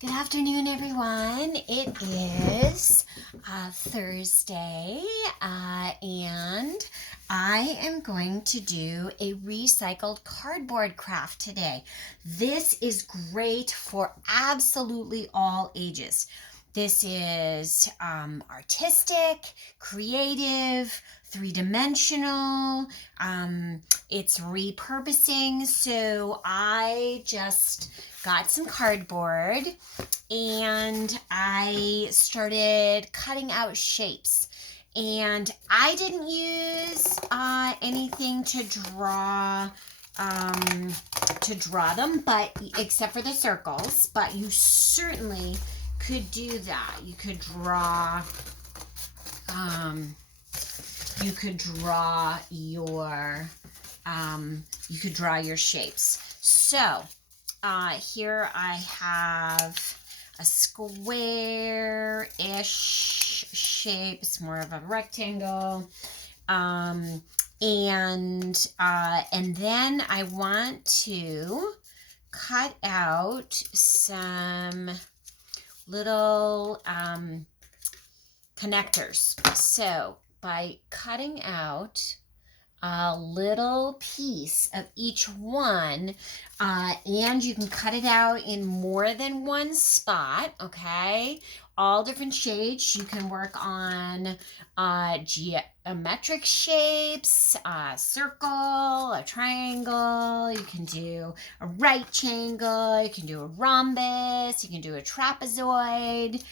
Good afternoon, everyone. It is Thursday, and I am going to do a recycled cardboard craft today. This is great for absolutely all ages. This is artistic, creative, three-dimensional. It's repurposing. So I just got some cardboard and I started cutting out shapes. And I didn't use anything to draw them, but except for the circles. But you certainly could do that. Um, you could draw your shapes. So here I have a square-ish shape. It's more of a rectangle. And then I want to cut out some little connectors. So by cutting out a little piece of each one, and you can cut it out in more than one spot, okay? All different shapes. You can work on geometric shapes, a circle, a triangle. You can do a right triangle. You can do a rhombus. You can do a trapezoid.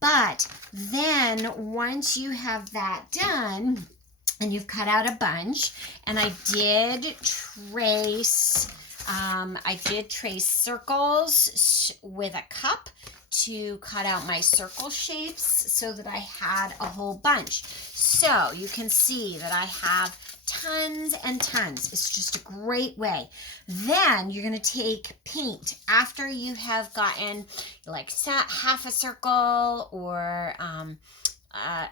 But then once you have that done, and you've cut out a bunch, and I did trace circles with a cup to cut out my circle shapes so that I had a whole bunch. So you can see that I have tons and tons. It's just a great way. Then you're going to take paint after you have gotten like half a circle or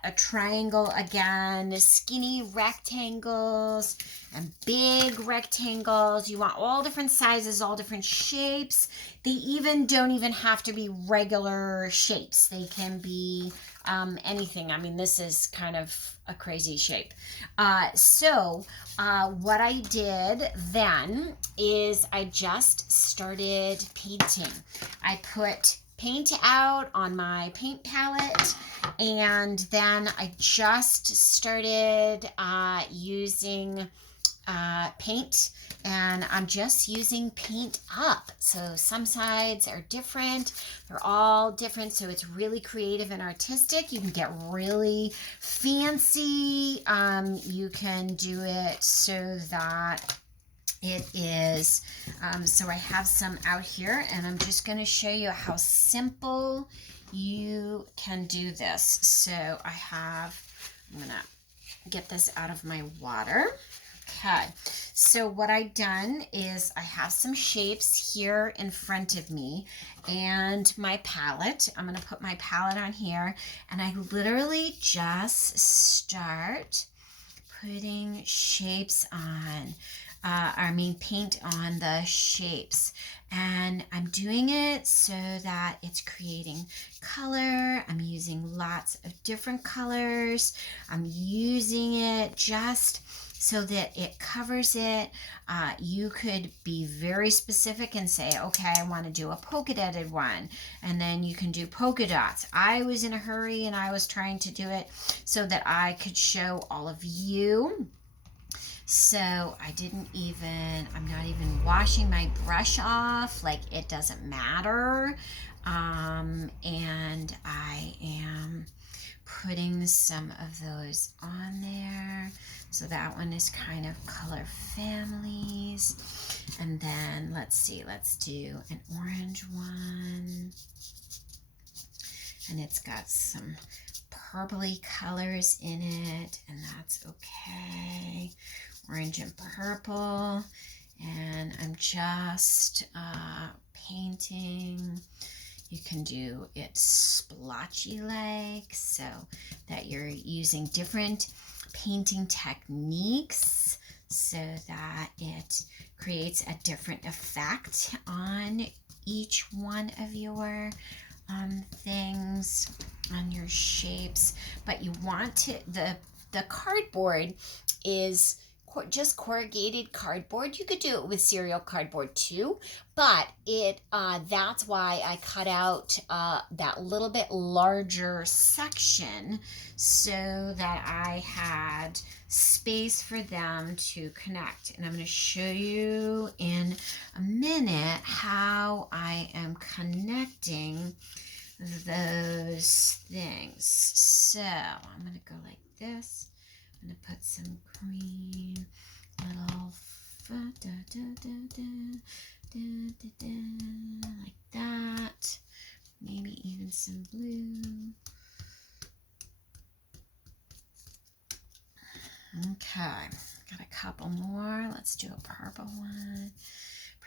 a triangle again, skinny rectangles and big rectangles. You want all different sizes, all different shapes. They don't even have to be regular shapes. They can be anything. I mean, this is kind of a crazy shape. So what I did then is I just started painting. I put paint out on my paint palette, and then I just started using paint, and I'm just using paint up. So some sides are different. They're all different. So it's really creative and artistic. You can get really fancy. You can do it so that it is, so I have some out here, and I'm just going to show you how simple you can do this. So I'm going to get this out of my water. Okay, so what I've done is I have some shapes here in front of me and my palette. I'm going to put my palette on here, and I literally just start putting shapes on. Paint on the shapes. And I'm doing it so that it's creating color. I'm using lots of different colors. I'm using it just so that it covers it. You could be very specific and say, okay, I want to do a polka dotted one. And then you can do polka dots. I was in a hurry and I was trying to do it so that I could show all of you. So I'm not even washing my brush off. Like, it doesn't matter. And I am putting some of those on there. So that one is kind of color families. And then let's do an orange one. And it's got some purpley colors in it, and that's okay. Orange and purple, and I'm just painting. You can do it splotchy like, so that you're using different painting techniques so that it creates a different effect on each one of your things, on your shapes, but you want to, the cardboard is just corrugated cardboard. You could do it with cereal cardboard too, but that's why I cut out that little bit larger section so that I had space for them to connect. And I'm going to show you in a minute how I am connecting those things. So I'm going to go like this. I'm going to put some green little like that. Maybe even some blue. Okay, got a couple more. Let's do a purple one.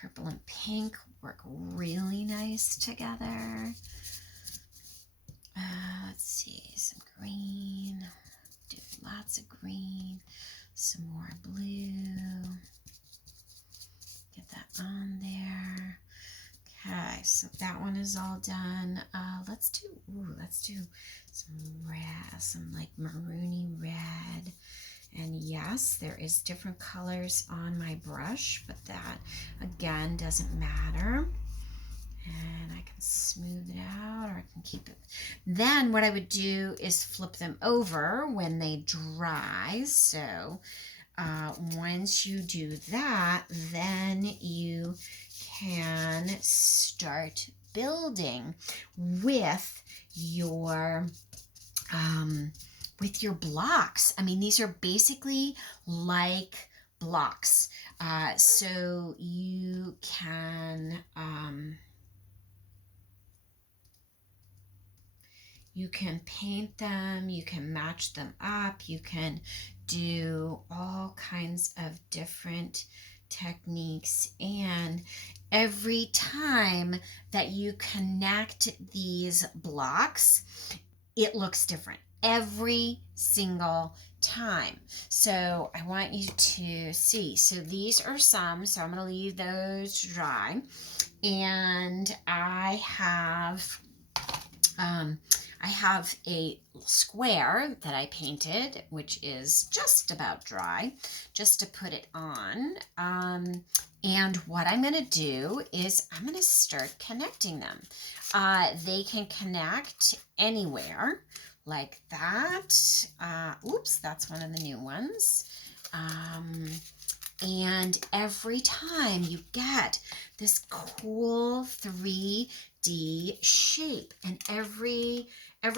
Purple and pink work really nice together. Let's see, some green. Do lots of green. Some more blue. Get that on there. Okay, so that one is all done. Let's do some red, some like maroony red. And yes, there is different colors on my brush, but that again doesn't matter. And I can smooth it out, or I can keep it. Then what I would do is flip them over when they dry. So once you do that, then you can start building with your blocks. I mean, these are basically like blocks. So you can paint them, you can match them up, you can do all kinds of different techniques. And every time that you connect these blocks, it looks different every single time. So I want you to see. So these are some, so I'm going to leave those to dry. And I have a square that I painted, which is just about dry, just to put it on. And what I'm going to do is I'm going to start connecting them. They can connect anywhere like that. Oops, that's one of the new ones. And every time you get this cool 3D shape, and every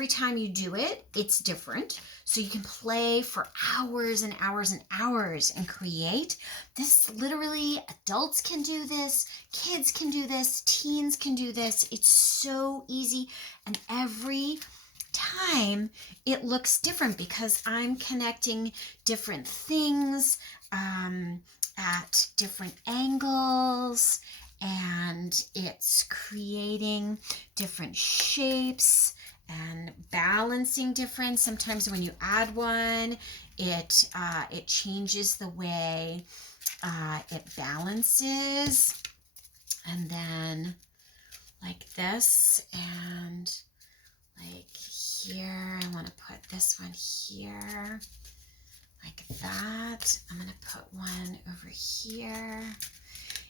time you do it, it's different. So you can play for hours and hours and hours and create. This literally, adults can do this, kids can do this, teens can do this. It's so easy. And every time it looks different because I'm connecting different things at different angles, and it's creating different shapes and balancing different. Sometimes when you add one, it changes the way it balances. And then like this, and like here, I want to put this one here like that. I'm going to put one over here.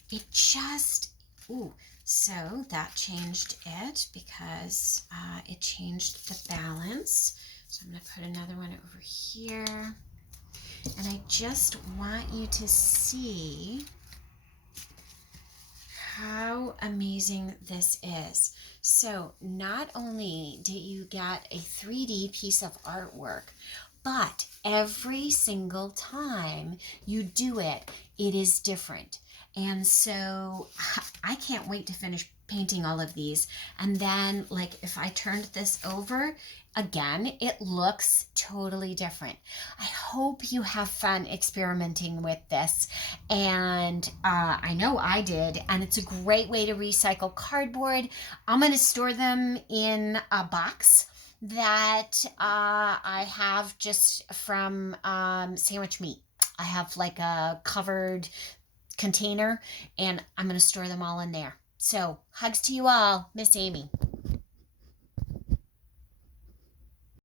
It just, ooh, so that changed it because it changed the balance. So I'm going to put another one over here. And I just want you to see how amazing this is. So not only do you get a 3D piece of artwork, but every single time you do it, it is different. And so I can't wait to finish painting all of these. And then, like, if I turned this over, again, it looks totally different. I hope you have fun experimenting with this. And I know I did. And it's a great way to recycle cardboard. I'm going to store them in a box that I have just from Sandwich Meat. I have like a covered container, and I'm going to store them all in there. So hugs to you all, Miss Amy.